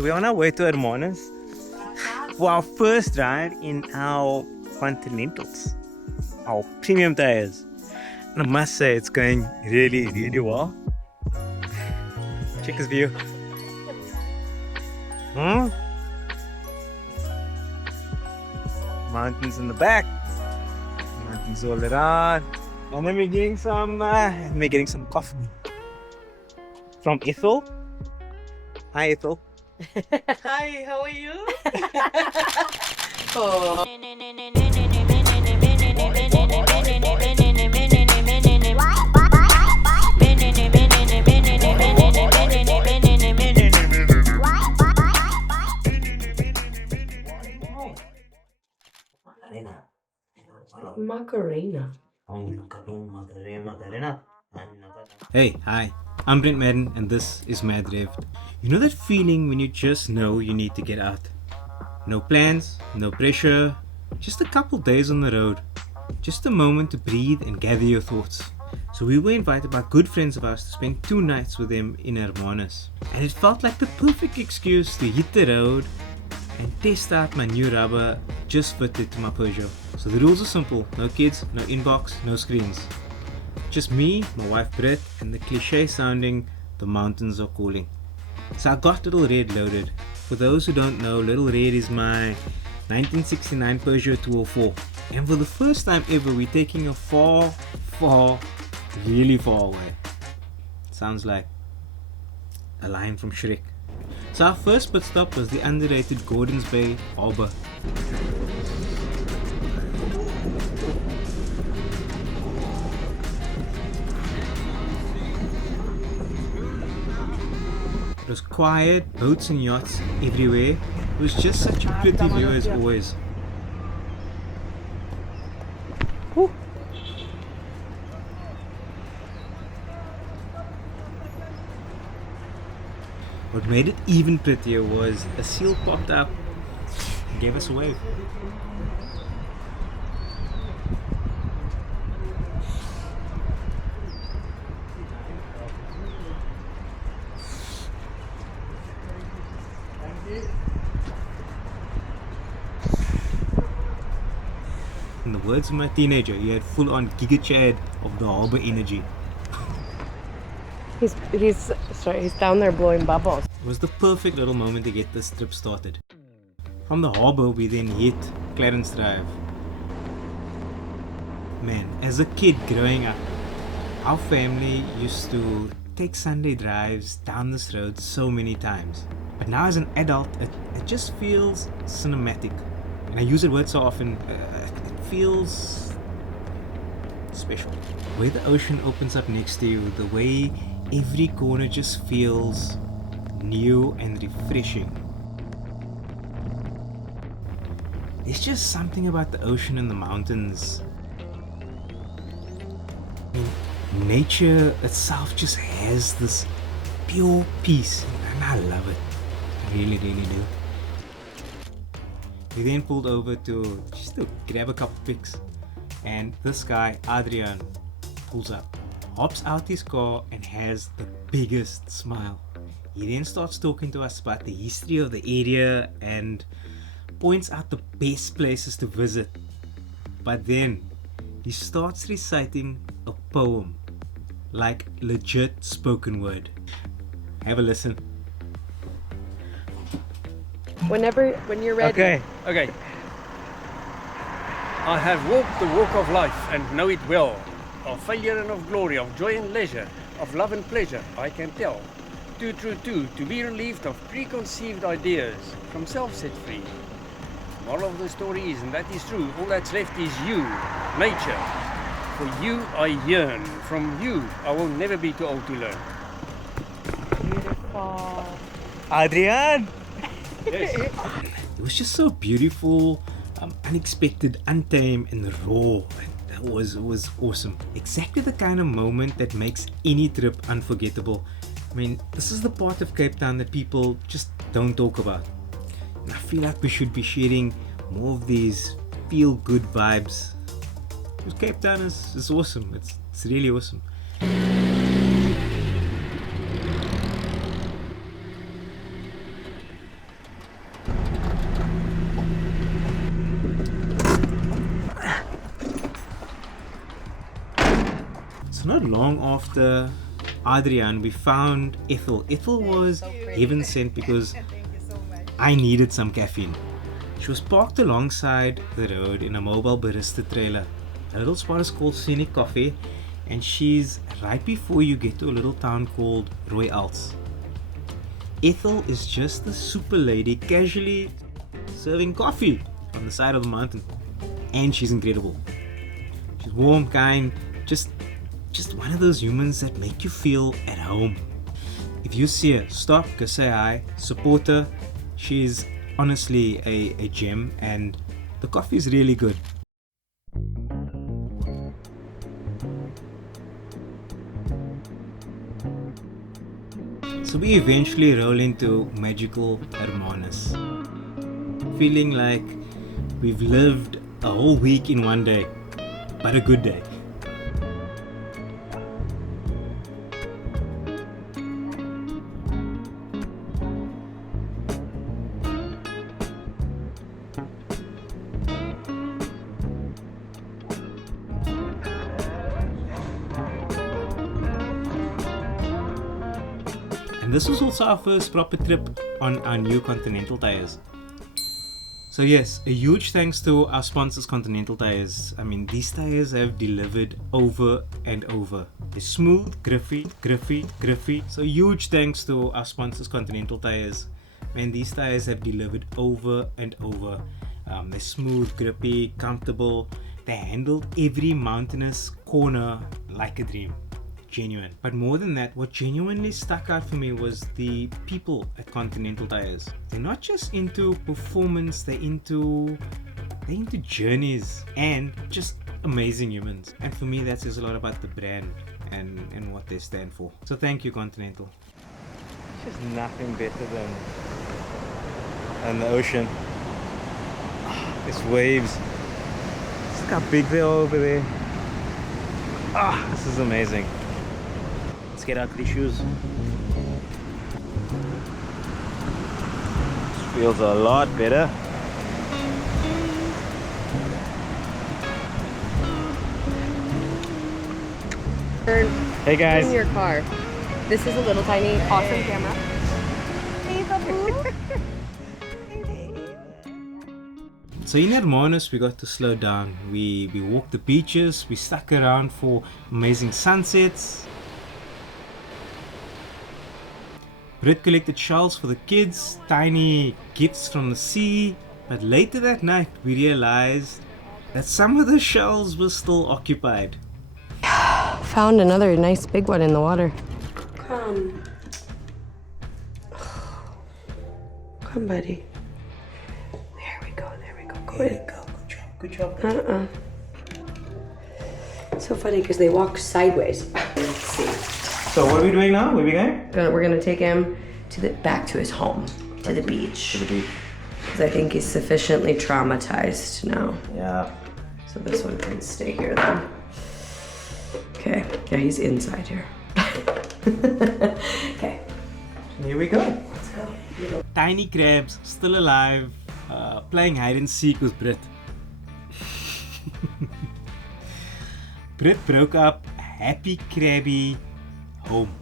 So we're on our way to Hermanus for our first ride in our Continentals, our premium tires. And I must say it's going really, really well. Check this view. Mountains in the back, mountains all around, and then we're getting some coffee from Ethel. Hi Ethel. Hi, how are you? Oh. Macarena. Hey, hi. I'm Brent Madden and this is MaddRevved. You know that feeling when you just know you need to get out? No plans, no pressure, just a couple days on the road. Just a moment to breathe and gather your thoughts. So we were invited by good friends of ours to spend 2 nights with them in Hermanus. And it felt like the perfect excuse to hit the road and test out my new rubber just fitted to my Peugeot. So the rules are simple: no kids, no inbox, no screens. Just me, my wife Britt, and the cliche sounding "the mountains are calling." So I got Little Red loaded. For those who don't know, Little Red is my 1969 Peugeot 204. And for the first time ever, we're taking a really far away. Sounds like a line from Shrek. So our first pit stop was the underrated Gordons Bay Harbour. It was quiet, boats and yachts everywhere. It was just such a pretty view as always. Woo. What made it even prettier was a seal popped up and gave us a wave. In the words of my teenager, he had full on Giga Chad of the harbour energy. He's down there blowing bubbles. It was the perfect little moment to get this trip started. From the harbour we then hit Clarence Drive. Man, as a kid growing up, our family used to take Sunday drives down this road so many times. But now as an adult, it just feels cinematic. And I use that word so often, it feels special. The way the ocean opens up next to you, the way every corner just feels new and refreshing. There's just something about the ocean and the mountains. I mean, nature itself just has this pure peace, and I love it. I really, really do. We then pulled over to grab a couple pics, and this guy, Adriaan, pulls up, hops out his car and has the biggest smile. He then starts talking to us about the history of the area and points out the best places to visit. But then he starts reciting a poem, like legit spoken word. Have a listen. When you're ready. Okay. I have walked the walk of life and know it well. Of failure and of glory, of joy and leisure, of love and pleasure, I can tell. Too true to be relieved of preconceived ideas, from self set free. Moral of the story is, and that is true, all that's left is you, nature. For you I yearn, from you I will never be too old to learn. Beautiful. Adriaan! Yes. It was just so beautiful, unexpected, untamed, and raw. That was awesome. Exactly the kind of moment that makes any trip unforgettable. I mean, this is the part of Cape Town that people just don't talk about. And I feel like we should be sharing more of these feel-good vibes. Because Cape Town is awesome. It's really awesome. not long after Adriaan, we found Ethel. Ethel was heaven sent because I needed some caffeine. She was parked alongside the road in a mobile barista trailer. A little spot is called Scenic Coffee, and she's right before you get to a little town called Royals. Ethel is just a super lady casually serving coffee on the side of the mountain, and she's incredible. She's warm, kind, just one of those humans that make you feel at home. If you see her, stop, go say hi, support her. She's honestly a gem, and the coffee is really good. So we eventually roll into magical Hermanus, feeling like we've lived a whole week in one day, but a good day. And this was also our first proper trip on our new Continental Tyres. So yes, a huge thanks to our sponsors Continental Tyres. I mean, these tyres have delivered over and over. They're smooth, grippy. So huge thanks to our sponsors Continental Tyres. Man, these tyres have delivered over and over. They're smooth, grippy, comfortable. They handled every mountainous corner like a dream. Genuine. But more than that, what genuinely stuck out for me was the people at Continental Tyres. They're not just into performance, they're into journeys and just amazing humans. And for me, that says a lot about the brand and what they stand for. So thank you, Continental. It's just nothing better than the ocean. It's waves. Look how big they are over there. This is amazing. Let's get out these shoes. This feels a lot better. Hey guys. In your car. This is a little tiny, awesome camera. So in Hermanus, we got to slow down. We walked the beaches, we stuck around for amazing sunsets. Britt collected shells for the kids, tiny gifts from the sea. But later that night, we realized that some of the shells were still occupied. Found another nice big one in the water. Come. Come, buddy. There we go. Good. Good job. So funny because they walk sideways. Let's see. So what are we doing now? Where are we going? We're gonna take him back to his home, to the beach. Because I think he's sufficiently traumatized now. Yeah. So this one can stay here then. Okay. Yeah, he's inside here. Okay. Here we go. Let's go. Tiny crabs, still alive, playing hide and seek with Britt. Britt broke up a happy crabby home.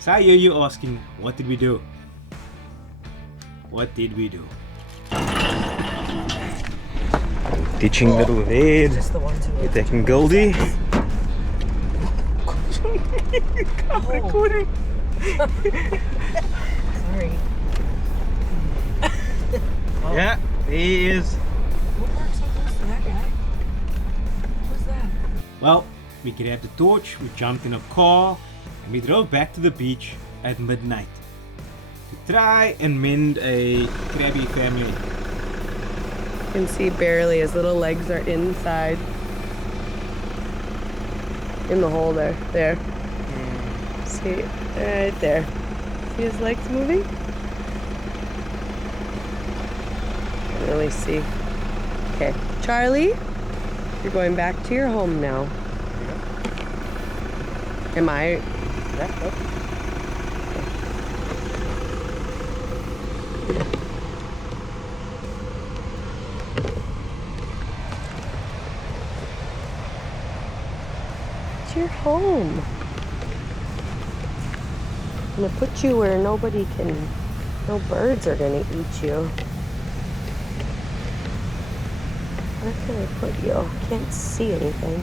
So I hear you asking, what did we do? What did we do? Ditching little red. We're taking Goldie. I'm recording. Sorry. Yeah, he is. What works so close to that guy? What's that? Well, we grabbed a torch, we jumped in a car, and we drove back to the beach at midnight to try and mend a crabby family. You can see barely his little legs are inside. In the hole there. There. See? Right there. See his legs moving? Can't really see. Okay. Charlie, you're going back to your home now. Am I? home. I'm gonna put you where no birds are gonna eat you. Where can I put you? I can't see anything.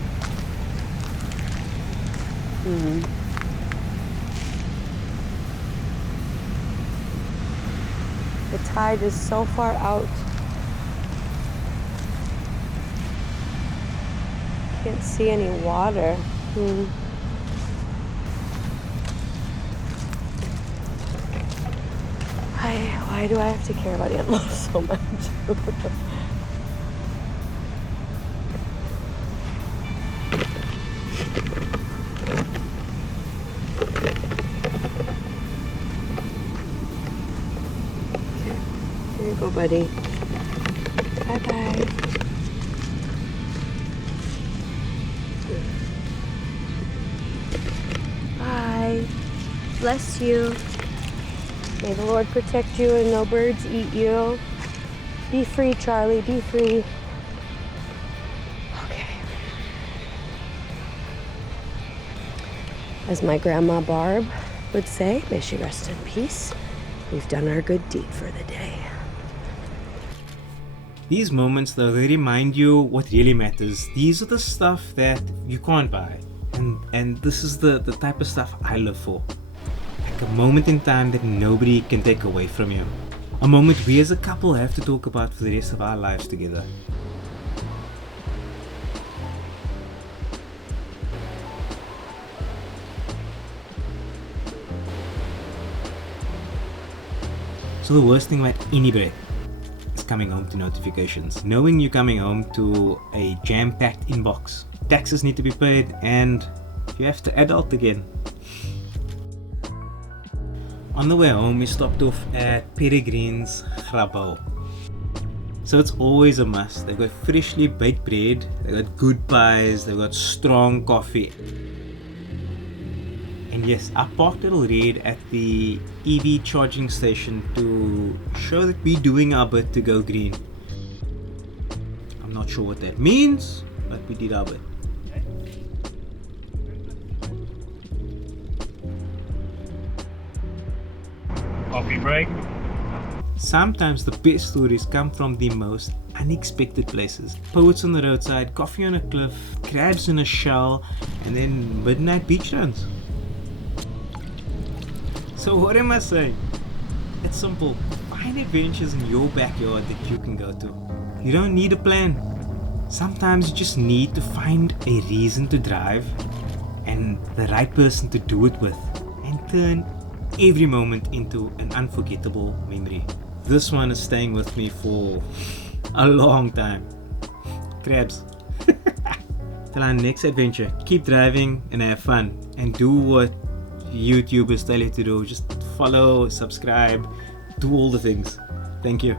The tide is so far out. Can't see any water. Why do I have to care about animals so much? Here you go, buddy. Bye-bye. Bye. Bless you. May the Lord protect you and no birds eat you. Be free, Charlie. Be free. Okay. As my grandma Barb would say, may she rest in peace. We've done our good deed for the day. These moments, though, they remind you what really matters. These are the stuff that you can't buy. And this is the type of stuff I live for. Like a moment in time that nobody can take away from you. A moment we as a couple have to talk about for the rest of our lives together. So the worst thing about any break is coming home to notifications. Knowing you're coming home to a jam-packed inbox. Taxes need to be paid and you have to adult again. On the way home, we stopped off at Peregrine's Grabbo. So it's always a must. They've got freshly baked bread, they've got good pies, they've got strong coffee. And yes, I parked a little red at the EV charging station to show that we're doing our bit to go green. I'm not sure what that means, but we did our bit. Coffee break. Sometimes the best stories come from the most unexpected places. Poets on the roadside, coffee on a cliff, crabs in a shell, and then midnight beach runs. So what am I saying? It's simple. Find adventures in your backyard that you can go to. You don't need a plan. Sometimes you just need to find a reason to drive and the right person to do it with and turn every moment into an unforgettable memory. This one is staying with me for a long time. Crabs. Till our next adventure, keep driving and have fun and do what YouTubers tell you to do. Just follow, subscribe, do all the things. Thank you.